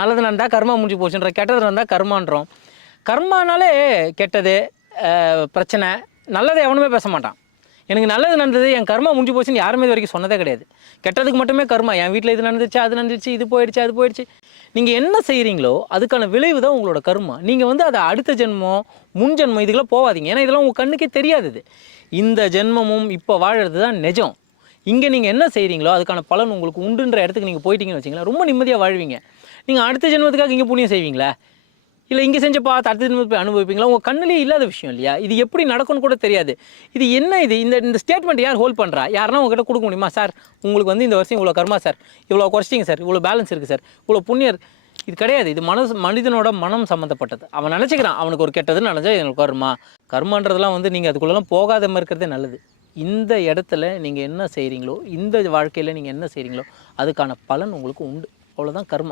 நல்லது நடந்தால் கர்மா முடிஞ்சு போச்சுன்ற, கெட்டது நடந்தால் கர்மான்றோம். கர்மானாலே கெட்டது, பிரச்சனை. நல்லதை எவனுமே பேச மாட்டான். எனக்கு நல்லது நடந்தது, என் கர்மா முடிஞ்சு போச்சுன்னு யாருமே இது வரைக்கும் சொன்னதே கிடையாது. கெட்டதுக்கு மட்டுமே கர்மா. என் வீட்டில் இது நடந்துச்சு, அது நடந்துச்சு, இது போயிடுச்சு, அது போயிடுச்சு. நீங்கள் என்ன செய்கிறீங்களோ அதுக்கான விளைவு தான் உங்களோட கர்மா. நீங்கள் வந்து அதை அடுத்த ஜென்மம், முன் ஜென்மம் இதுக்கெல்லாம் போகாதீங்க. ஏன்னா இதெல்லாம் உங்கள் கண்ணுக்கே தெரியாது. இந்த ஜென்மமும் இப்போ வாழறது தான் நிஜம். இங்கே நீங்கள் என்ன செய்கிறீங்களோ அதுக்கான பலன் உங்களுக்கு உண்டுன்ற இடத்துக்கு நீங்கள் போயிட்டீங்கன்னு வச்சிங்களேன், ரொம்ப நிம்மதியாக வாழ்வீங்க. நீங்கள் அடுத்த ஜென்மத்துக்காக இங்கே புண்ணியம் செய்வீங்களா, இல்லை இங்கே செஞ்ச பார்த்து அடுத்த ஜென்மத்தை போய் அனுபவிப்பீங்களா? உங்கள் கண்ணிலே இல்லாத விஷயம் இல்லையா? இது எப்படி நடக்கும்னு கூட தெரியாது. இது என்ன இது? இந்த ஸ்டேட்மெண்ட் யார் ஹோல்ட் பண்ணுறா? யாருன்னா உங்ககிட்ட கொடுக்க முடியுமா? சார் உங்களுக்கு வந்து இந்த வருஷம் இவ்வளோ கர்மா சார், இவ்வளோ குறைச்சிங்க சார், இவ்வளோ பேலன்ஸ் இருக்குது சார், இவ்வளோ புண்ணியர். இது கிடையாது. இது மனிதனோட மனம் சம்மந்தப்பட்டது. அவன் நினச்சிக்கிறான் அவனுக்கு ஒரு கெட்டதுன்னு நினச்சா எனக்கு கர்மா. கர்மான்றதெல்லாம் வந்து நீங்கள் அதுக்குள்ளெல்லாம் போகாத இருக்கிறதே நல்லது. இந்த இடத்துல நீங்கள் என்ன செய்கிறீங்களோ, இந்த வாழ்க்கையில் நீங்கள் என்ன செய்கிறீங்களோ அதுக்கான பலன் உங்களுக்கு உண்டு. அவ்வளோதான் கர்மா.